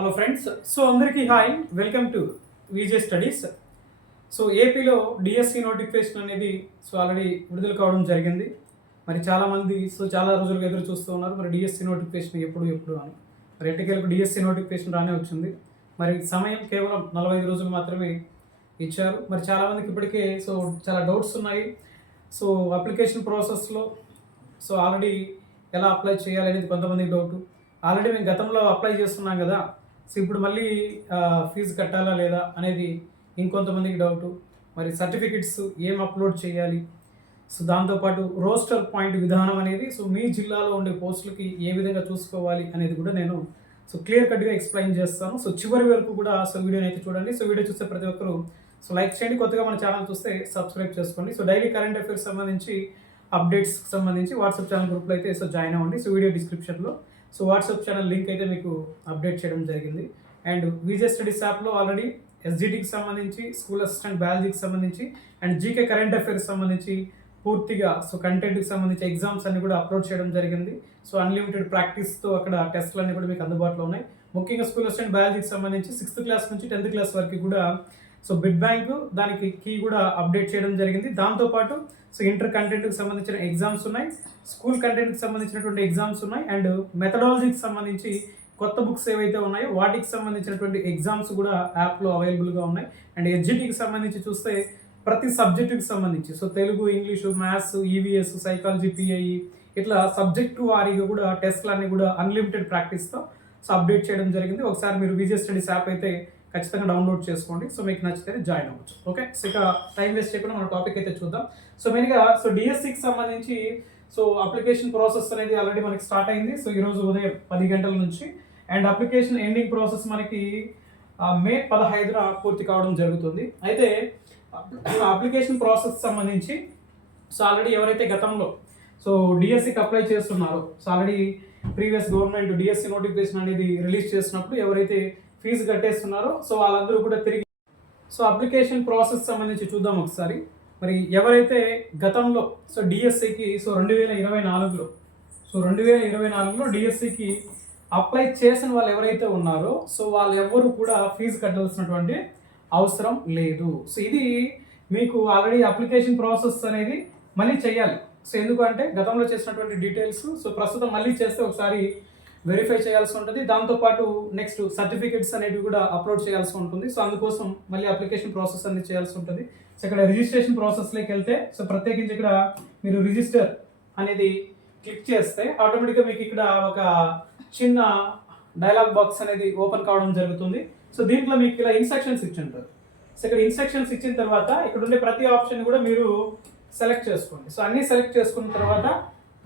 Hello friends so అందరికీ hi welcome to VJ studies so ఏపీలో DSC notification అనేది so already విడుదల కావడం జరిగింది. మరి చాలామంది సో చాలా రోజులుగా ఎదురు చూస్తూ ఉన్నారు. మరి డిఎస్సి నోటిఫికేషన్ ఎప్పుడు ఎప్పుడు అని. మరి ఎట్టకేలకు డిఎస్సి నోటిఫికేషన్ రానే వచ్చింది. మరి సమయం కేవలం నలభై ఐదు రోజులు మాత్రమే ఇచ్చారు. మరి చాలామందికి ఇప్పటికే సో చాలా డౌట్స్ ఉన్నాయి. సో అప్లికేషన్ ప్రాసెస్లో సో ఆల్రెడీ ఎలా అప్లై చేయాలి అనేది కొంతమందికి డౌట్ ఆల్రెడీ మేము గతంలో అప్లై చేస్తున్నాం కదా. సో ఇప్పుడు మళ్ళీ ఫీజు కట్టాలా లేదా అనేది ఇంకొంతమందికి డౌట్. మరి సర్టిఫికెట్స్ ఏం అప్లోడ్ చేయాలి? సో దాంతోపాటు రోస్టర్ పాయింట్ విధానం అనేది సో మీ జిల్లాలో ఉండే పోస్టులకి ఏ విధంగా చూసుకోవాలి అనేది కూడా నేను సో క్లియర్ కట్గా ఎక్స్ప్లెయిన్ చేస్తాను. సో చివరి వరకు కూడా సో వీడియోని అయితే చూడండి. సో వీడియో చూస్తే ప్రతి ఒక్కరు సో లైక్ చేయండి. కొత్తగా మన ఛానల్ చూస్తే సబ్స్క్రైబ్ చేసుకోండి. సో డైలీ కరెంట్ అఫైర్స్ సంబంధించి అప్డేట్స్కి సంబంధించి వాట్సాప్ ఛానల్ గ్రూప్లో అయితే సో జాయిన్ అవ్వండి. సో వీడియో డిస్క్రిప్షన్లో. సో వాట్సాప్ ఛానల్ లింక్ అయితే మీకు అప్డేట్ చేయడం జరిగింది. అండ్ విజే స్టడీస్ యాప్లో ఆల్రెడీ ఎస్జిటికి సంబంధించి స్కూల్ అసిస్టెంట్ బయాలజీకి సంబంధించి అండ్ జీకే కరెంట్ అఫైర్స్ సంబంధించి పూర్తిగా సో కంటెంట్కి సంబంధించి ఎగ్జామ్స్ అన్ని కూడా అప్లోడ్ చేయడం జరిగింది. సో అన్లిమిటెడ్ ప్రాక్టీస్తో అక్కడ టెస్ట్లు అన్ని కూడా మీకు అందుబాటులో ఉన్నాయి. ముఖ్యంగా స్కూల్ అసిస్టెంట్ బయాలజీకి సంబంధించి సిక్స్త్ క్లాస్ నుంచి టెన్త్ క్లాస్ వరకు కూడా సో బిడ్ బ్యాంక్ దానికి కీ కూడా అప్డేట్ చేయడం జరిగింది. దాంతోపాటు సో ఇంటర్ కంటెంట్కి సంబంధించిన ఎగ్జామ్స్ ఉన్నాయి. స్కూల్ కంటెంట్కి సంబంధించినటువంటి ఎగ్జామ్స్ ఉన్నాయి. అండ్ మెథడాలజీకి సంబంధించి కొత్త బుక్స్ ఏవైతే ఉన్నాయో వాటికి సంబంధించినటువంటి ఎగ్జామ్స్ కూడా యాప్లో అవైలబుల్గా ఉన్నాయి. అండ్ ఎడ్జిటీకి సంబంధించి చూస్తే ప్రతి సబ్జెక్టుకి సంబంధించి so Telugu English maths EVS psychology PIE ఇట్లా సబ్జెక్టు వారీగా కూడా టెస్ట్లు కూడా అన్లిమిటెడ్ ప్రాక్టీస్తో సో అప్డేట్ చేయడం జరిగింది. ఒకసారి మీరు విజయ స్టడీస్ యాప్ అయితే ఖచ్చితంగా డౌన్లోడ్ చేసుకోండి. సో మీకు నచ్చితే జాయిన్ అవ్వచ్చు. ఓకే సో ఇక టైం వేస్ట్ చేయకుండా మన టాపిక్ అయితే చూద్దాం. సో మెయిన్గా సో డిఎస్సికి సంబంధించి సో అప్లికేషన్ ప్రాసెస్ అనేది ఆల్రెడీ మనకి స్టార్ట్ అయింది. సో ఈరోజు ఉదయం పది గంటల నుంచి. అండ్ అప్లికేషన్ ఎండింగ్ ప్రాసెస్ మనకి మే పదహైదున పూర్తి కావడం జరుగుతుంది. అయితే అప్లికేషన్ ప్రాసెస్ సంబంధించి సో ఆల్రెడీ ఎవరైతే గతంలో సో డిఎస్సికి అప్లై చేస్తున్నారో so already previous government DSC notification అనేది రిలీజ్ చేసినప్పుడు ఎవరైతే ఫీజు కట్టేస్తున్నారో. సో వాళ్ళందరూ కూడా తిరిగి సో అప్లికేషన్ ప్రాసెస్ సంబంధించి చూద్దాం ఒకసారి. మరి ఎవరైతే గతంలో సో డిఎస్సికి సో రెండు వేల ఇరవై నాలుగులో సో రెండు వేల ఇరవై నాలుగులో డిఎస్సికి అప్లై చేసిన వాళ్ళు ఎవరైతే ఉన్నారో సో వాళ్ళు ఎవరు కూడా ఫీజు కట్టాల్సినటువంటి అవసరం లేదు. సో ఇది మీకు ఆల్రెడీ అప్లికేషన్ ప్రాసెస్ అనేది మళ్ళీ చేయాలి సో ఎందుకంటే గతంలో చేసినటువంటి డీటెయిల్స్ సో ప్రస్తుతం మళ్ళీ చేస్తే ఒకసారి వెరిఫై చేయాల్సి ఉంటుంది. దాంతోపాటు నెక్స్ట్ సర్టిఫికెట్స్ అనేవి కూడా అప్లోడ్ చేయాల్సి ఉంటుంది. సో అందుకోసం మళ్ళీ అప్లికేషన్ ప్రాసెస్ అనేది చేయాల్సి ఉంటుంది. సో ఇక్కడ రిజిస్ట్రేషన్ ప్రాసెస్లోకి వెళ్తే సో ప్రత్యేకించి ఇక్కడ మీరు రిజిస్టర్ అనేది క్లిక్ చేస్తే ఆటోమేటిక్గా మీకు ఇక్కడ ఒక చిన్న డైలాగ్ బాక్స్ అనేది ఓపెన్ కావడం జరుగుతుంది. సో దీంట్లో మీకు ఇలా ఇన్స్ట్రక్షన్స్ ఇచ్చి ఉంటారు. సో ఇక్కడ ఇన్స్ట్రక్షన్స్ ఇచ్చిన తర్వాత ఇక్కడ ఉండే ప్రతి ఆప్షన్ కూడా మీరు సెలెక్ట్ చేసుకోండి. సో అన్నీ సెలెక్ట్ చేసుకున్న తర్వాత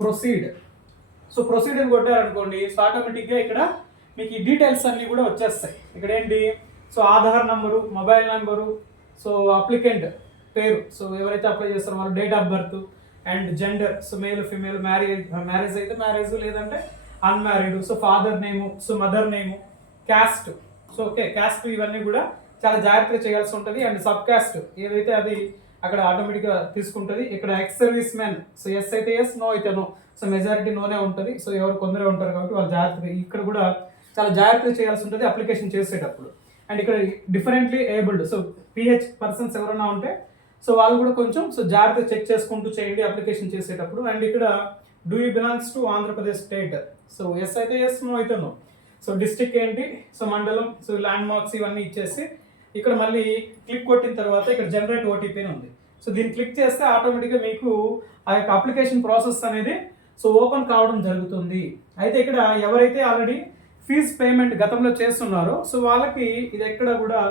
ప్రొసీడ్ సో ప్రొసీడ్ అని కొట్టారనుకోండి సో ఆటోమేటిక్గా ఇక్కడ మీకు ఈ డీటెయిల్స్ అన్నీ కూడా వచ్చేస్తాయి. ఇక్కడ ఏంటి? So Aadhaar number mobile number so applicant పేరు. సో ఎవరైతే అప్లై చేస్తారో వాళ్ళు date of birth and gender so male female marriage marriage అయితే మ్యారేజ్ లేదంటే unmarried so father name so mother name caste so okay caste ఇవన్నీ కూడా చాలా జాగ్రత్తగా చేయాల్సి ఉంటుంది. అండ్ సబ్ క్యాస్ట్ ఏదైతే అది అక్కడ ఆటోమేటిక్గా తీసుకుంటుంది ఇక్కడ ex service man so yes అయితే ఎస్ నో అయితే నో సో మెజారిటీ నోనే ఉంటుంది. సో ఎవరు కొందరే ఉంటారు కాబట్టి వాళ్ళు జాగ్రత్తగా ఇక్కడ కూడా చాలా జాగ్రత్తగా చేయాల్సి ఉంటుంది అప్లికేషన్ చేసేటప్పుడు. అండ్ ఇక్కడ differently abled so PH persons ఎవరైనా ఉంటే సో వాళ్ళు కూడా కొంచెం సో జాగ్రత్త చెక్ చేసుకుంటూ చేయండి అప్లికేషన్ చేసేటప్పుడు. అండ్ ఇక్కడ do you belongs to Andhra Pradesh state so yes అయితే ఎస్ నో అయితే నో సో డిస్టిక్ ఏంటి? సో మండలం సో ల్యాండ్ మార్క్స్ ఇవన్నీ ఇచ్చేసి ఇక్కడ మళ్ళీ క్లిక్ కొట్టిన తర్వాత ఇక్కడ జనరేట్ ఓటీపీ అని ఉంది. సో దీన్ని క్లిక్ చేస్తే ఆటోమేటిక్గా మీకు ఆ యొక్క అప్లికేషన్ ప్రాసెస్ అనేది సో ఓపెన్ కావడం జరుగుతుంది. అయితే ఇక్కడ ఎవరైతే ఆల్రెడీ ఫీజ్ పేమెంట్ గతంలో చేస్తున్నారో సో వాళ్ళకి ఇది ఎక్కడ కూడా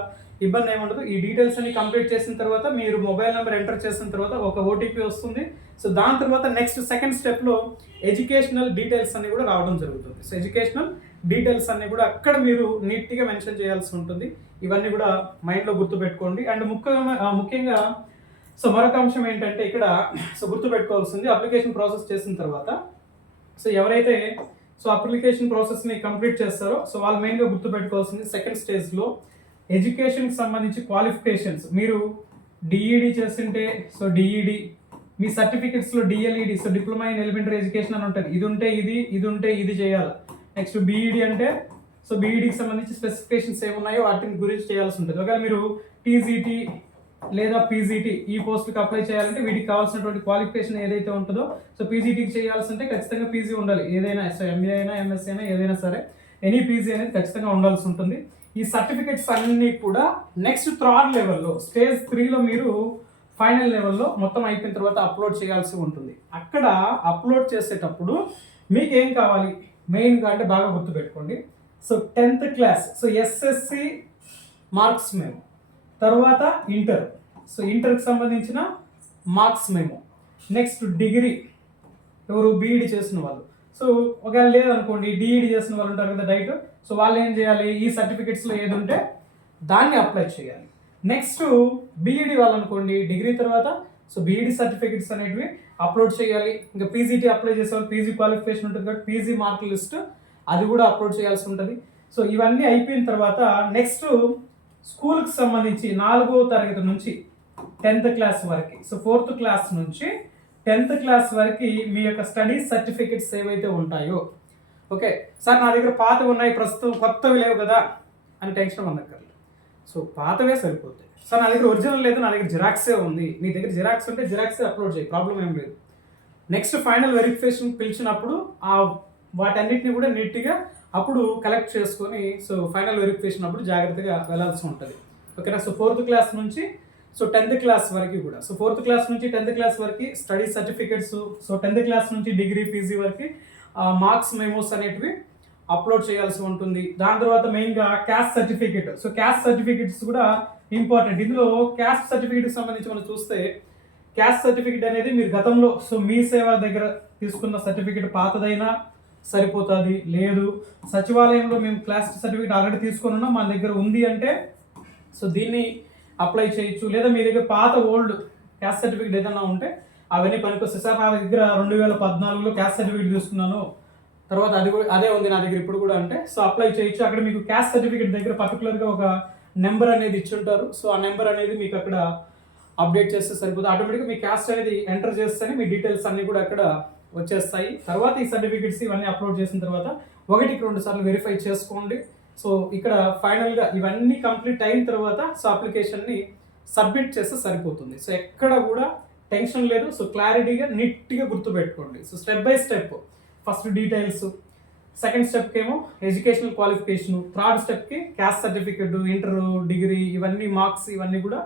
ఇబ్బంది ఏముండదు ఈ డీటెయిల్స్ అన్ని కంప్లీట్ చేసిన తర్వాత మీరు మొబైల్ నెంబర్ ఎంటర్ చేసిన తర్వాత ఒక ఓటీపీ వస్తుంది. సో దాని తర్వాత నెక్స్ట్ సెకండ్ స్టెప్లో ఎడ్యుకేషనల్ డీటెయిల్స్ అన్ని కూడా రావడం జరుగుతుంది. సో ఎడ్యుకేషనల్ డీటెయిల్స్ అన్ని కూడా అక్కడ మీరు నీట్గా మెన్షన్ చేయాల్సి ఉంటుంది. ఇవన్నీ కూడా మైండ్లో గుర్తుపెట్టుకోండి. అండ్ ముఖ్యంగా ముఖ్యంగా సో మరొక అంశం ఏంటంటే ఇక్కడ సో గుర్తుపెట్టుకోవాల్సింది అప్లికేషన్ ప్రాసెస్ చేసిన తర్వాత సో ఎవరైతే సో అప్లికేషన్ ప్రాసెస్ని కంప్లీట్ చేస్తారో సో వాళ్ళు మెయిన్గా గుర్తుపెట్టుకోవాల్సింది సెకండ్ స్టేజ్లో ఎడ్యుకేషన్కి సంబంధించి క్వాలిఫికేషన్స్. మీరు డిఈడి చేస్తుంటే సో డిఈడి మీ సర్టిఫికెట్స్లో DLEd so diploma in elementary education అని ఉంటుంది. ఇది ఉంటే ఇది ఇది ఉంటే ఇది చేయాలి. నెక్స్ట్ బీఈడి అంటే సో బీఈడికి సంబంధించి స్పెసిఫికేషన్స్ ఏమున్నాయో వాటిని గురించి చేయాల్సి ఉంటుంది. ఒకవేళ మీరు టీజీటీ లేదా పీజీటీ ఈ పోస్ట్కి అప్లై చేయాలంటే వీటికి కావాల్సినటువంటి క్వాలిఫికేషన్ ఏదైతే ఉంటుందో సో పీజీటీకి చేయాల్సి ఉంటే ఖచ్చితంగా పీజీ ఉండాలి. ఏదైనా సో ఎంఏ అయినా ఎంఎస్సీ అయినా ఏదైనా సరే ఎనీ పీజీ అనేది ఖచ్చితంగా ఉండాల్సి ఉంటుంది. ఈ సర్టిఫికెట్స్ అన్నీ కూడా నెక్స్ట్ థర్డ్ లెవెల్లో స్టేజ్ త్రీలో మీరు ఫైనల్ లెవెల్లో మొత్తం అయిపోయిన తర్వాత అప్లోడ్ చేయాల్సి ఉంటుంది. అక్కడ అప్లోడ్ చేసేటప్పుడు మీకు ఏం కావాలి? మెయిన్గా అంటే బాగా గుర్తుపెట్టుకోండి. So tenth class so SSC marks మేము తర్వాత ఇంటర్. సో ఇంటర్కి సంబంధించిన మార్క్స్ మేము నెక్స్ట్ డిగ్రీ ఎవరు బీఈడి చేసిన వాళ్ళు. సో ఒకవేళ లేదనుకోండి డిఈడి చేసిన వాళ్ళు ఉంటారు కదా డైట్. సో వాళ్ళు ఏం చేయాలి? ఈ సర్టిఫికెట్స్లో ఏది ఉంటే దాన్ని అప్లై చేయాలి. నెక్స్ట్ బీఈడి వాళ్ళు అనుకోండి డిగ్రీ తర్వాత సో బీఈడి సర్టిఫికెట్స్ అనేటివి అప్లోడ్ చేయాలి. ఇంకా పీజీటీ అప్లై చేసే వాళ్ళు పీజీ క్వాలిఫికేషన్ ఉంటుంది కాబట్టి పీజీ మార్క్ లిస్ట్ అది కూడా అప్లోడ్ చేయాల్సి ఉంటుంది. సో ఇవన్నీ అయిపోయిన తర్వాత నెక్స్ట్ స్కూల్కి సంబంధించి నాలుగో తరగతి నుంచి టెన్త్ క్లాస్ వరకు. సో ఫోర్త్ క్లాస్ నుంచి టెన్త్ క్లాస్ వరకు మీ యొక్క స్టడీ సర్టిఫికెట్స్ ఏవైతే ఉంటాయో. ఓకే? సార్ నా దగ్గర పాతవి ఉన్నాయి ప్రస్తుతం కొత్తవి లేవు కదా అని టెన్షన్ ఉండక్కర్లేదు సో పాతవే సరిపోతాయి. సార్ నా దగ్గర ఒరిజినల్ లేదు నా దగ్గర జిరాక్సే ఉంది. మీ దగ్గర జిరాక్స్ ఉంటే జిరాక్సే అప్లోడ్ చేయి ప్రాబ్లం ఏం లేదు. నెక్స్ట్ ఫైనల్ వెరిఫికేషన్ పిలిచినప్పుడు ఆ వాటన్నిటిని కూడా నీట్గా అప్పుడు కలెక్ట్ చేసుకొని సో ఫైనల్ వెరిఫికేషన్ అప్పుడు జాగ్రత్తగా వెళ్ళాల్సి ఉంటుంది. ఓకేనా సో ఫోర్త్ క్లాస్ నుంచి సో టెన్త్ క్లాస్ వరకు కూడా. సో ఫోర్త్ క్లాస్ నుంచి టెన్త్ క్లాస్ వరకు study certificates so tenth class నుంచి డిగ్రీ పీజీ వరకు మార్క్స్ మెమోస్ అనేటివి అప్లోడ్ చేయాల్సి ఉంటుంది. దాని తర్వాత మెయిన్గా caste certificate so caste certificates కూడా ఇంపార్టెంట్ ఇందులో క్యాస్ట్ సర్టిఫికేట్కి సంబంధించి మనం చూస్తే క్యాస్ట్ సర్టిఫికేట్ అనేది మీరు గతంలో సో మీ సేవ దగ్గర తీసుకున్న సర్టిఫికేట్ పాతదైనా సరిపోతుంది? లేదు. సచివాలయంలో మేము క్లాస్ సర్టిఫికేట్ ఆల్రెడీ తీసుకొని ఉన్నాం. మన దగ్గర ఉంది అంటే సో దీన్ని అప్లై చేయొచ్చు. లేదా మీ దగ్గర పాత ఓల్డ్ క్యాస్ట్ సర్టిఫికేట్ ఏదైనా ఉంటే అవన్నీ పనికొస్తాయి. సార్ నా దగ్గర రెండు వేల పద్నాలుగులో క్యాస్ట్ సర్టిఫికేట్ తీసుకున్నాను. తర్వాత అది కూడా అదే ఉంది నా దగ్గర ఇప్పుడు కూడా అంటే సో అప్లై చేయొచ్చు. అక్కడ మీకు క్యాస్ట్ సర్టిఫికేట్ దగ్గర పర్టికులర్గా ఒక నెంబర్ అనేది ఇచ్చి ఉంటారు సో ఆ నెంబర్ అనేది మీకు అక్కడ అప్డేట్ చేస్తే సరిపోతుంది. ఆటోమేటిక్గా మీ క్యాస్ట్ అనేది ఎంటర్ చేస్తేనే మీ డీటెయిల్స్ అన్నీ కూడా అక్కడ వచ్చేస్తాయి. తర్వాత ఈ సర్టిఫికెట్స్ ఇవన్నీ అప్లోడ్ చేసిన తర్వాత ఒకటికి రెండు సార్లు వెరిఫై చేసుకోండి. సో ఇక్కడ ఫైనల్గా ఇవన్నీ కంప్లీట్ అయిన తర్వాత సో అప్లికేషన్ని సబ్మిట్ చేస్తే సరిపోతుంది. సో ఎక్కడ కూడా టెన్షన్ లేదు. సో క్లారిటీగా నీట్గా గుర్తుపెట్టుకోండి. So step by step first details second స్టెప్కి ఏమో ఎడ్యుకేషనల్ క్వాలిఫికేషన్ థర్డ్ స్టెప్కి క్యాస్ట్ సర్టిఫికెట్ ఇంటర్ డిగ్రీ ఇవన్నీ మార్క్స్ ఇవన్నీ కూడా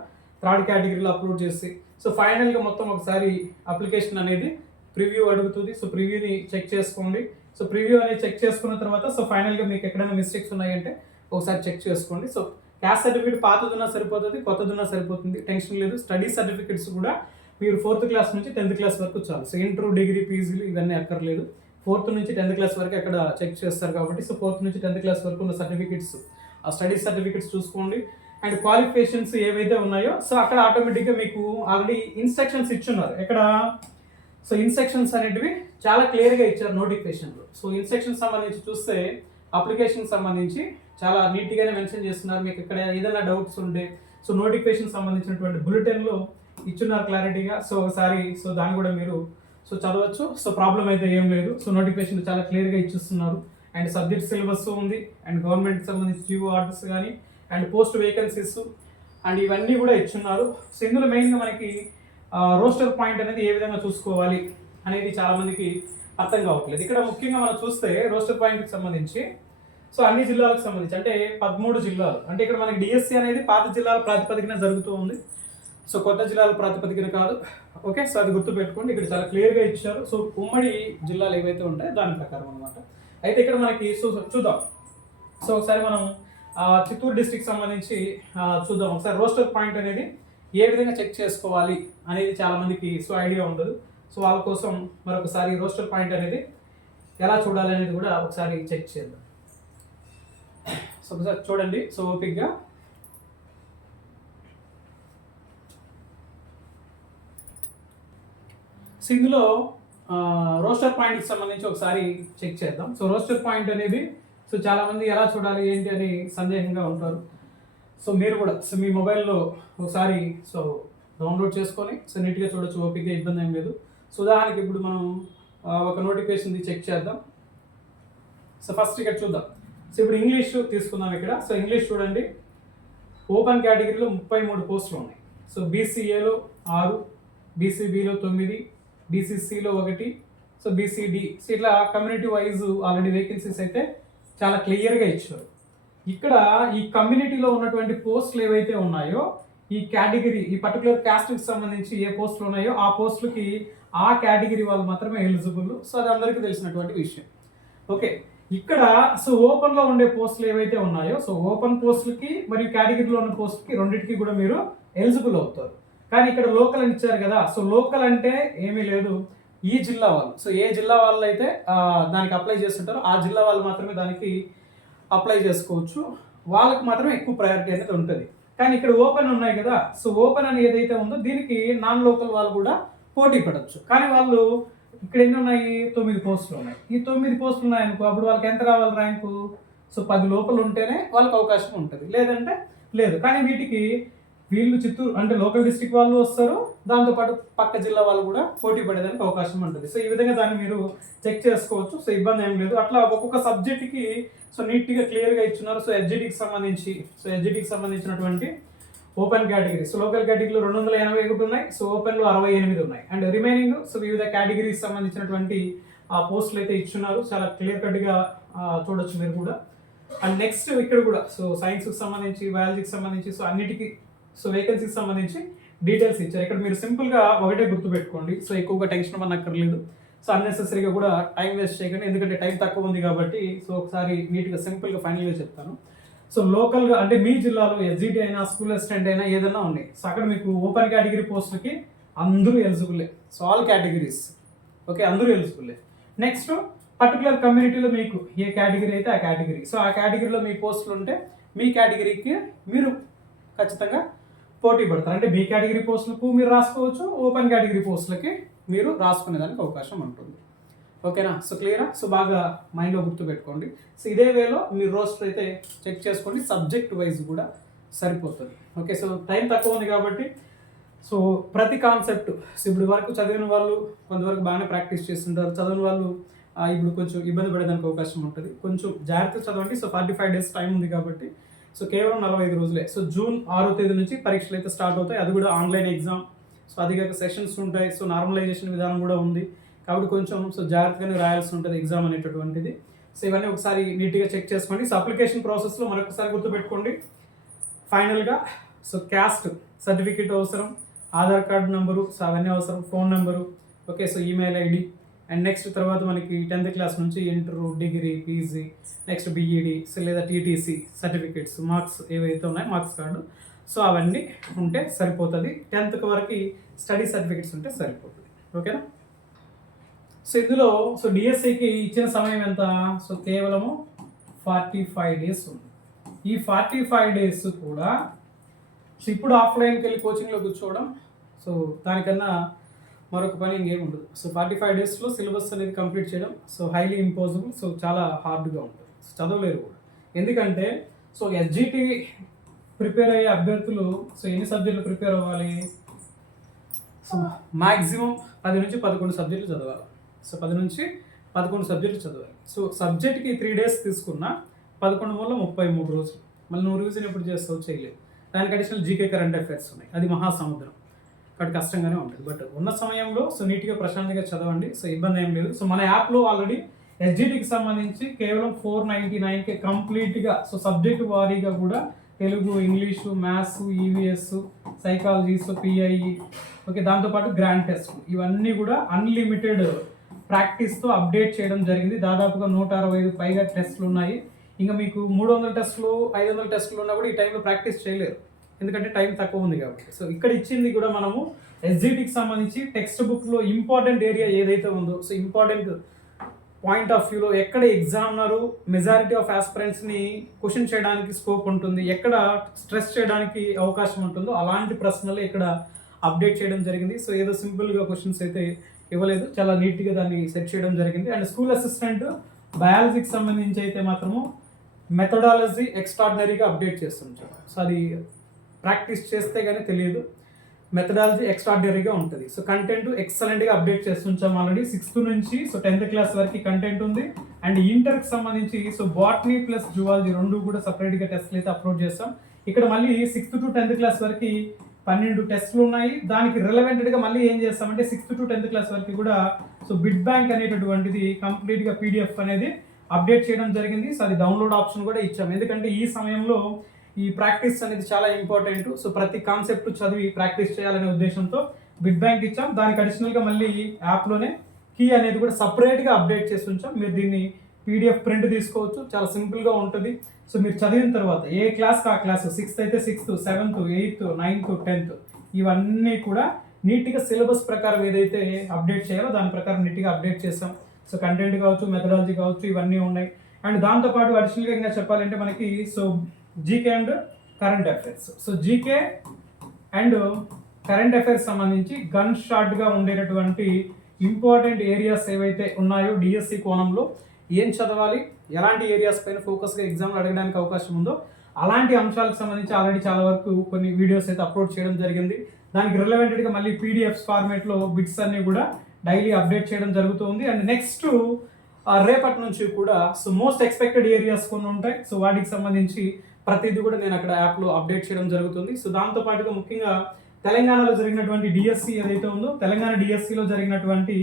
థర్డ్ కేటగిరీలో అప్లోడ్ చేసి. సో ఫైనల్గా మొత్తం ఒకసారి అప్లికేషన్ అనేది ప్రివ్యూ అడుగుతుంది. సో ప్రివ్యూని చెక్ చేసుకోండి. సో ప్రివ్యూ అనేది చెక్ చేసుకున్న తర్వాత సో ఫైనల్గా మీకు ఎక్కడైనా మిస్టేక్స్ ఉన్నాయంటే ఒకసారి చెక్ చేసుకోండి. సో క్యాస్ట్ సర్టిఫికేట్ పాతదున్నా సరిపోతుంది కొత్తదున్నా సరిపోతుంది టెన్షన్ లేదు. స్టడీ సర్టిఫికేట్స్ కూడా మీరు ఫోర్త్ క్లాస్ నుంచి టెన్త్ క్లాస్ వరకు చాలు. సో ఇంటర్ డిగ్రీ పీజీలు ఇవన్నీ అక్కర్లేదు. ఫోర్త్ నుంచి టెన్త్ క్లాస్ వరకు అక్కడ చెక్ చేస్తారు కాబట్టి సో ఫోర్త్ నుంచి టెన్త్ క్లాస్ వరకు ఉన్న సర్టిఫికేట్స్ ఆ స్టడీ సర్టిఫికేట్స్ చూసుకోండి. అండ్ క్వాలిఫికేషన్స్ ఏవైతే ఉన్నాయో సో అక్కడ ఆటోమేటిక్గా మీకు ఆల్రెడీ ఇన్స్ట్రక్షన్స్ ఇచ్చున్నారు. ఎక్కడ? సో ఇన్సెక్షన్స్ అనేటివి చాలా క్లియర్గా ఇచ్చారు నోటిఫికేషన్లో. సో ఇన్సెక్షన్ సంబంధించి చూస్తే అప్లికేషన్ సంబంధించి చాలా నీట్గానే మెన్షన్ చేస్తున్నారు. మీకు ఇక్కడ ఏదైనా డౌట్స్ ఉంటే సో నోటిఫికేషన్ సంబంధించినటువంటి బులెటిన్లో ఇచ్చున్నారు క్లారిటీగా. సో ఒకసారి సో దాన్ని కూడా మీరు సో చదవచ్చు. సో ప్రాబ్లం అయితే ఏం లేదు. సో నోటిఫికేషన్ చాలా క్లియర్గా ఇచ్చిస్తున్నారు. అండ్ సబ్జెక్ట్ సిలబస్ ఉంది. అండ్ గవర్నమెంట్ సంబంధించి జీవో ఆర్డర్స్ కానీ అండ్ పోస్ట్ వేకెన్సీస్ అండ్ ఇవన్నీ కూడా ఇచ్చున్నారు. సో ఇందులో మెయిన్గా మనకి రోస్టర్ పాయింట్ అనేది ఏ విధంగా చూసుకోవాలి అనేది చాలామందికి అర్థం కావట్లేదు. ఇక్కడ ముఖ్యంగా మనం చూస్తే రోస్టర్ పాయింట్కి సంబంధించి సో అన్ని జిల్లాలకు సంబంధించి అంటే పదమూడు జిల్లాలు అంటే ఇక్కడ మనకి డిఎస్సి అనేది పాత జిల్లాల ప్రాతిపదికన జరుగుతూ ఉంది. సో కొత్త జిల్లాల ప్రాతిపదికన కాదు. ఓకే సో అది గుర్తుపెట్టుకోండి. ఇక్కడ చాలా క్లియర్గా ఇచ్చారు. సో ఉమ్మడి జిల్లాలు ఏవైతే ఉంటాయో దాని ప్రకారం అనమాట అయితే ఇక్కడ మనకి సో చూద్దాం. సో ఒకసారి మనం చిత్తూరు డిస్టిక్ సంబంధించి చూద్దాం. ఒకసారి రోస్టర్ పాయింట్ అనేది ఏ విధంగా చెక్ చేసుకోవాలి అనేది చాలామందికి సో ఐడియా ఉండదు. సో వాళ్ళ కోసం మరొకసారి రోస్టర్ పాయింట్ అనేది ఎలా చూడాలి అనేది కూడా ఒకసారి చెక్ చేద్దాం. సో ఒకసారి చూడండి. సో ఓపిక్గా సో ఇందులో రోస్టర్ పాయింట్కి సంబంధించి ఒకసారి చెక్ చేద్దాం. సో రోస్టర్ పాయింట్ అనేది సో చాలామంది ఎలా చూడాలి ఏంటి అని సందేహంగా ఉంటారు. సో మీరు కూడా సో మీ మొబైల్లో ఒకసారి సో డౌన్లోడ్ చేసుకొని సో నీట్గా చూడొచ్చు ఓపిక ఇబ్బంది ఏం లేదు. సో ఉదాహరణకి ఇప్పుడు మనం ఒక నోటిఫికేషన్ చెక్ చేద్దాం. సో ఫస్ట్ ఇక్కడ చూద్దాం. సో ఇప్పుడు ఇంగ్లీష్ తీసుకుందాం ఇక్కడ. సో ఇంగ్లీష్ చూడండి. ఓపెన్ కేటగిరీలో ముప్పై మూడు పోస్టులు ఉన్నాయి. సో బీసీఏలో ఆరు బీసీబీలో తొమ్మిది బీసీసీలో ఒకటి సో బీసీడి. సో ఇట్లా కమ్యూనిటీ వైజ్ ఆల్రెడీ వేకెన్సీస్ అయితే చాలా క్లియర్గా ఇచ్చారు. ఇక్కడ ఈ కమ్యూనిటీలో ఉన్నటువంటి పోస్టులు ఏవైతే ఉన్నాయో ఈ కేటగిరీ ఈ పర్టికులర్ క్యాస్ట్కి సంబంధించి ఏ పోస్టులు ఉన్నాయో ఆ పోస్టులకి ఆ కేటగిరీ వాళ్ళు మాత్రమే ఎలిజిబుల్ సో అది అందరికీ తెలిసినటువంటి విషయం. ఓకే ఇక్కడ సో ఓపెన్లో ఉండే పోస్టులు ఏవైతే ఉన్నాయో సో ఓపెన్ పోస్టులకి మరియు కేటగిరీలో ఉన్న పోస్టులకి రెండింటికి కూడా మీరు ఎలిజిబుల్ అవుతారు. కానీ ఇక్కడ లోకల్ అని ఇచ్చారు కదా సో లోకల్ అంటే ఏమీ లేదు. ఈ జిల్లా వాళ్ళు. సో ఏ జిల్లా వాళ్ళు అయితే దానికి అప్లై చేస్తుంటారో ఆ జిల్లా వాళ్ళు మాత్రమే దానికి అప్లై చేసుకోవచ్చు. వాళ్ళకి మాత్రం ఎక్కువ ప్రయారిటీ అనేది ఉంటుంది. కానీ ఇక్కడ ఓపెన్ ఉన్నాయి కదా సో ఓపెన్ అని ఏదైతే ఉందో దీనికి నాన్ లోకల్ వాళ్ళు కూడా పోటీ పడవచ్చు కానీ వాళ్ళు ఇక్కడ ఎన్ని ఉన్నాయి? తొమ్మిది పోస్టులు ఉన్నాయి. ఈ తొమ్మిది పోస్టులు ఉన్నాయనుకో అప్పుడు వాళ్ళకి ఎంత రావాలి ర్యాంకు సో పది లోపల ఉంటేనే వాళ్ళకి అవకాశం ఉంటుంది. లేదంటే లేదు. కానీ వీటికి వీళ్ళు చిత్తూరు అంటే లోకల్ డిస్ట్రిక్ట్ వాళ్ళు వస్తారు. దాంతోపాటు పక్క జిల్లా వాళ్ళు కూడా పోటీ పడేదానికి అవకాశం ఉంటుంది. సో ఈ విధంగా దాన్ని మీరు చెక్ చేసుకోవచ్చు. సో ఇబ్బంది ఏం లేదు. అట్లా ఒక్కొక్క సబ్జెక్ట్కి సో నీట్గా క్లియర్గా ఇచ్చున్నారు. సో ఎస్జిటికి సంబంధించి సో ఎస్జిటికి సంబంధించినటువంటి ఓపెన్ కేటగిరీ సో లోకల్ కేటగిరీలో రెండు వందల ఎనభై ఒకటి ఉన్నాయి. సో ఓపెన్లో అరవై ఎనిమిది ఉన్నాయి. అండ్ రిమైనింగ్ సో వివిధ కేటగిరీస్ సంబంధించినటువంటి ఆ పోస్టులు అయితే ఇచ్చున్నారు. చాలా క్లియర్ కట్గా చూడొచ్చు మీరు కూడా. అండ్ నెక్స్ట్ ఇక్కడ కూడా సో సైన్స్కి సంబంధించి బయాలజీకి సంబంధించి సో అన్నిటికీ సో వేకెన్సీకి సంబంధించి డీటెయిల్స్ ఇచ్చారు. ఇక్కడ మీరు సింపుల్గా ఒకటే గుర్తుపెట్టుకోండి సో ఎక్కువగా టెన్షన్ అవ్వని అక్కర్లేదు. సో అన్నెసెసరీగా కూడా టైం వేస్ట్ చేయకండి. ఎందుకంటే టైం తక్కువ ఉంది కాబట్టి సో ఒకసారి నీట్గా సింపుల్గా ఫైనల్గా చెప్తాను. సో లోకల్గా అంటే మీ జిల్లాలో ఎస్జిటి అయినా స్కూల్ అసిస్టెంట్ అయినా ఏదైనా ఉన్నాయి. సో అక్కడ మీకు ఓపెన్ కేటగిరీ పోస్టులకి అందరూ ఎలిజిబులే సో ఆల్ కేటగిరీస్ ఓకే అందరూ ఎలిజిబులే నెక్స్ట్ పర్టికులర్ కమ్యూనిటీలో మీకు ఏ కేటగిరీ అయితే ఆ కేటగిరీ సో ఆ కేటగిరీలో మీ పోస్టులు ఉంటే మీ కేటగిరీకి మీరు ఖచ్చితంగా పోటీ పడతారు. అంటే బి కేటగిరీ పోస్టులకు మీరు రాసుకోవచ్చు ఓపెన్ కేటగిరీ పోస్టులకి మీరు రాసుకునేదానికి అవకాశం ఉంటుంది. ఓకేనా సో క్లియరా సో బాగా మైండ్లో గుర్తుపెట్టుకోండి. సో ఇదే వేలో మీరు రోస్టర్ అయితే చెక్ చేసుకోండి. సబ్జెక్ట్ వైజ్ కూడా సరిపోతుంది. ఓకే సో టైం తక్కువ ఉంది కాబట్టి సో ప్రతి కాన్సెప్ట్ ఇప్పుడు వరకు చదివిన వాళ్ళు కొంతవరకు బాగానే ప్రాక్టీస్ చేస్తుంటారు. చదివిన వాళ్ళు ఇప్పుడు కొంచెం ఇబ్బంది పడేదానికి అవకాశం ఉంటుంది. కొంచెం జాగ్రత్త చదవండి. So forty five days time ఉంది కాబట్టి సో కేవలం నలభై ఐదు రోజులే. సో జూన్ ఆరో తేదీ నుంచి పరీక్షలు అయితే స్టార్ట్ అవుతాయి. అది కూడా ఆన్లైన్ ఎగ్జామ్. సో అది కాక సెషన్స్ ఉంటాయి. సో నార్మలైజేషన్ విధానం కూడా ఉంది. కాబట్టి కొంచెం సో జాగ్రత్తగానే రాయాల్సి ఉంటుంది ఎగ్జామ్ అనేటటువంటిది. సో ఇవన్నీ ఒకసారి నీట్గా చెక్ చేసుకోండి. సో అప్లికేషన్ ప్రాసెస్లో మరొకసారి గుర్తుపెట్టుకోండి. ఫైనల్గా సో క్యాస్ట్ సర్టిఫికేట్ అవసరం ఆధార్ కార్డు నెంబరు సో అవన్నీ అవసరం phone number okay so email ID and next తర్వాత మనకి టెన్త్ క్లాస్ నుంచి inter degree PG next BEd లేదా టీటీసీ సర్టిఫికేట్స్ మార్క్స్ ఏవైతే ఉన్నాయో మార్క్స్ కార్డు సో అవన్నీ ఉంటే సరిపోతుంది. టెన్త్ వరకు స్టడీ సర్టిఫికేట్స్ ఉంటే సరిపోతుంది. ఓకేనా సో ఇందులో సో డిఎస్సికి ఇచ్చిన సమయం ఎంత? సో కేవలము ఫార్టీ ఫైవ్ డేస్ ఉంది. ఈ ఫార్టీ ఫైవ్ డేస్ కూడా సో ఇప్పుడు ఆఫ్లైన్కి వెళ్ళి కోచింగ్లో కూర్చోవడం సో దానికన్నా మరొక పని ఇంకేం ఉండదు. సో ఫార్టీ ఫైవ్ డేస్లో సిలబస్ అనేది కంప్లీట్ చేయడం సో హైలీ ఇంపాసిబుల్ సో చాలా హార్డ్గా ఉంటుంది. సో చదవలేరు కూడా. ఎందుకంటే సో ఎస్జిటి ప్రిపేర్ అయ్యే అభ్యర్థులు సో ఎన్ని సబ్జెక్టులు ప్రిపేర్ అవ్వాలి? సో మ్యాక్సిమం పది నుంచి పదకొండు సబ్జెక్టులు చదవాలి. సో పది నుంచి పదకొండు సబ్జెక్టులు చదవాలి. సో సబ్జెక్ట్కి త్రీ డేస్ తీసుకున్నా పదకొండు వల్ల ముప్పై మూడు రోజులు. మళ్ళీ నువ్వు రివిజన్ ఎప్పుడు చేస్తావు చేయలేదు. దానికి అడిషనల్ జీకే కరెంట్ అఫైర్స్ ఉన్నాయి. అది మహాసముద్రం. కాబట్టి కష్టంగానే ఉంటుంది. బట్ ఉన్న సమయంలో సో నీట్గా ప్రశాంతంగా చదవండి. సో ఇబ్బంది ఏం లేదు. సో మన యాప్లో ఆల్రెడీ ఎస్జిటికి సంబంధించి కేవలం ఫోర్ నైంటీ నైన్కే కంప్లీట్గా సో సబ్జెక్ట్ వారీగా కూడా Telugu English maths EVS psychologies PIE okay దాంతోపాటు గ్రాండ్ టెస్ట్ ఇవన్నీ కూడా అన్లిమిటెడ్ ప్రాక్టీస్తో అప్డేట్ చేయడం జరిగింది. దాదాపుగా నూట అరవై ఐదు పైగా టెస్ట్లు ఉన్నాయి. ఇంకా మీకు మూడు వందల టెస్టులు ఐదు వందల టెస్టులు ఉన్నా కూడా ఈ టైంలో ప్రాక్టీస్ చేయలేరు. ఎందుకంటే టైం తక్కువ ఉంది కాబట్టి. సో ఇక్కడ ఇచ్చింది కూడా మనము ఎస్జిటికి సంబంధించి టెక్స్ట్ బుక్లో ఇంపార్టెంట్ ఏరియా ఏదైతే ఉందో సో ఇంపార్టెంట్ పాయింట్ ఆఫ్ వ్యూలో ఎక్కడ ఎగ్జామినరు మెజారిటీ ఆఫ్ ఆస్పిరెంట్స్ని క్వశ్చన్ చేయడానికి స్కోప్ ఉంటుంది ఎక్కడ స్ట్రెస్ చేయడానికి అవకాశం ఉంటుందో అలాంటి ప్రశ్నలు ఇక్కడ అప్డేట్ చేయడం జరిగింది. సో ఏదో సింపుల్గా క్వశ్చన్స్ అయితే ఇవ్వలేదు. చాలా నీట్గా దాన్ని సెట్ చేయడం జరిగింది. అండ్ స్కూల్ అసిస్టెంట్ బయాలజీకి సంబంధించి అయితే మాత్రము మెథడాలజీ ఎక్స్ట్రాడినరీగా అప్డేట్ చేస్తుంది సో అది ప్రాక్టీస్ చేస్తే కానీ తెలియదు. మెథడాలజీ ఎక్స్ట్రాడినరీగా ఉంటుంది. సో కంటెంట్ ఎక్సలెంట్గా అప్డేట్ చేస్తుంటాం ఆల్రెడీ సిక్స్త్ నుంచి సో టెన్త్ క్లాస్ వరకు కంటెంట్ ఉంది. అండ్ ఇంటర్కి సంబంధించి సో బాటనీ ప్లస్ జువాలజీ రెండు కూడా సపరేట్గా టెస్ట్లు అయితే అప్లోడ్ చేస్తాం. ఇక్కడ మళ్ళీ సిక్స్త్ టు టెన్త్ క్లాస్ వరకు పన్నెండు టెస్ట్లు ఉన్నాయి. దానికి రిలవెంటెడ్గా మళ్ళీ ఏం చేస్తామంటే సిక్స్త్ టు టెన్త్ క్లాస్ వరకు కూడా సో బిడ్ బ్యాంక్ అనేటటువంటిది కంప్లీట్గా పీడిఎఫ్ అనేది అప్డేట్ చేయడం జరిగింది. సో అది డౌన్లోడ్ ఆప్షన్ కూడా ఇచ్చాం. ఎందుకంటే ఈ సమయంలో ఈ ప్రాక్టీస్ అనేది చాలా ఇంపార్టెంట్. సో ప్రతి కాన్సెప్ట్ చదివి ప్రాక్టీస్ చేయాలనే ఉద్దేశంతో బిడ్ బ్యాంక్ ఇచ్చాం. దానికి అడిషనల్గా మళ్ళీ యాప్లోనే కీ అనేది కూడా సపరేట్గా అప్డేట్ చేసి ఉంచాం. మీరు దీన్ని పీడిఎఫ్ ప్రింట్ తీసుకోవచ్చు. చాలా సింపుల్గా ఉంటుంది. సో మీరు చదివిన తర్వాత ఏ క్లాస్ ఆ క్లాస్? సిక్స్త్ అయితే sixth seventh eighth ninth tenth. ఇవన్నీ కూడా నీట్గా సిలబస్ ప్రకారం ఏదైతే అప్డేట్ చేయాలో దాని ప్రకారం నీట్గా అప్డేట్ చేస్తాం సో కంటెంట్ కావచ్చు మెథడాలజీ కావచ్చు ఇవన్నీ ఉన్నాయి. అండ్ దాంతోపాటు అడిషనల్గా ఇంకా చెప్పాలంటే మనకి so GK and current affairs so GK and current affairs సంబంధించి గన్ షార్ట్గా ఉండేటటువంటి ఇంపార్టెంట్ ఏరియాస్ ఏవైతే ఉన్నాయో డిఎస్సి కోణంలో ఏం చదవాలి? ఎలాంటి ఏరియాస్ పైన ఫోకస్గా ఎగ్జామ్లు అడగడానికి అవకాశం ఉందో అలాంటి అంశాలకు సంబంధించి ఆల్రెడీ చాలా వరకు కొన్ని వీడియోస్ అయితే అప్లోడ్ చేయడం జరిగింది. దానికి రిలవెంటెడ్గా మళ్ళీ పీడిఎఫ్స్ ఫార్మేట్లో బిట్స్ అన్ని కూడా డైలీ అప్డేట్ చేయడం జరుగుతుంది. అండ్ నెక్స్ట్ రేపటి నుంచి కూడా సో మోస్ట్ ఎక్స్పెక్టెడ్ ఏరియాస్ కొన్ని ఉంటాయి. సో వాటికి సంబంధించి ప్రతిదీ కూడా నేను అక్కడ యాప్లో అప్డేట్ చేయడం జరుగుతుంది. సో దాంతో పాటుగా ముఖ్యంగా తెలంగాణలో జరిగినటువంటి డిఎస్సి ఏదైతే ఉందో తెలంగాణ డిఎస్సిలో జరిగినటువంటి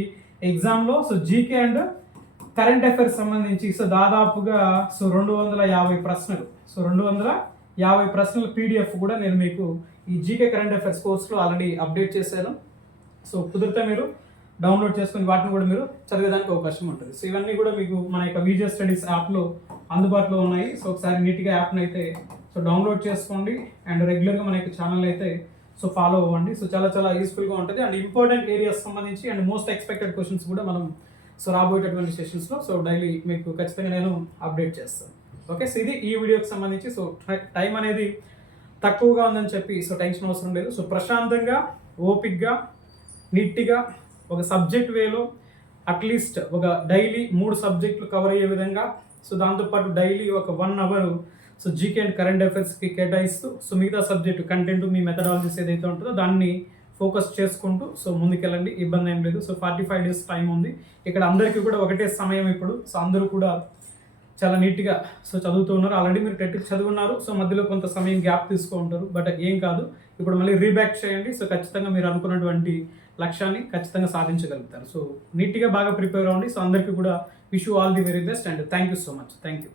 ఎగ్జామ్లో so GK and current affairs సంబంధించి సో దాదాపుగా సో రెండు వందల యాభై ప్రశ్నలు సో రెండు వందల యాభై ప్రశ్నల పీడిఎఫ్ కూడా నేను మీకు ఈ జీకే కరెంట్ అఫైర్స్ కోర్స్లో ఆల్రెడీ అప్డేట్ చేశాను. సో కుదిరితే మీరు డౌన్లోడ్ చేసుకుని వాటిని కూడా మీరు చదివేదానికి అవకాశం ఉంటుంది. సో ఇవన్నీ కూడా మీకు మన యొక్క విజువల్ స్టడీస్ యాప్లో అందుబాటులో ఉన్నాయి. సో ఒకసారి నీట్గా యాప్ని అయితే సో డౌన్లోడ్ చేసుకోండి. అండ్ రెగ్యులర్గా మన యొక్క ఛానల్ అయితే సో ఫాలో అవ్వండి. సో చాలా చాలా యూస్ఫుల్గా ఉంటుంది. అండ్ ఇంపార్టెంట్ ఏరియాస్ సంబంధించి అండ్ మోస్ట్ ఎక్స్పెక్టెడ్ క్వశ్చన్స్ కూడా మనం సో రాబోయేటటువంటి సెషన్స్లో సో డైలీ మీకు ఖచ్చితంగా నేను అప్డేట్ చేస్తాను. ఓకే సో ఇది ఈ వీడియోకి సంబంధించి. సో టైం అనేది తక్కువగా ఉందని చెప్పి సో టెన్షన్ అవసరం లేదు. సో ప్రశాంతంగా ఓపిక్గా నీట్గా ఒక సబ్జెక్ట్ వేలో అట్లీస్ట్ ఒక డైలీ మూడు సబ్జెక్టులు కవర్ అయ్యే విధంగా సో దాంతోపాటు డైలీ ఒక one hour so GK and current అఫైర్స్కి కేటాయిస్తూ సో మిగతా సబ్జెక్ట్ కంటెంట్ మీ మెథడాలజీస్ ఏదైతే ఉంటుందో దాన్ని ఫోకస్ చేసుకుంటూ సో ముందుకెళ్ళండి ఇబ్బంది ఏం లేదు. So forty five days time ఉంది. ఇక్కడ అందరికీ కూడా ఒకటే సమయం ఇప్పుడు. సో అందరూ కూడా చాలా నీట్గా సో చదువుతూ ఉన్నారు. ఆల్రెడీ మీరు టెట్ చదువున్నారు. సో మధ్యలో కొంత సమయం గ్యాప్ తీసుకుంటారు బట్ ఏం కాదు. ఇప్పుడు మళ్ళీ రీబ్యాక్ చేయండి. సో ఖచ్చితంగా మీరు అనుకున్నటువంటి లక్ష్యాన్ని ఖచ్చితంగా సాధించగలుగుతారు. సో నీట్గా బాగా ప్రిపేర్ అవ్వండి. సో అందరికీ కూడా wish all the very best and thank you so much. Thank you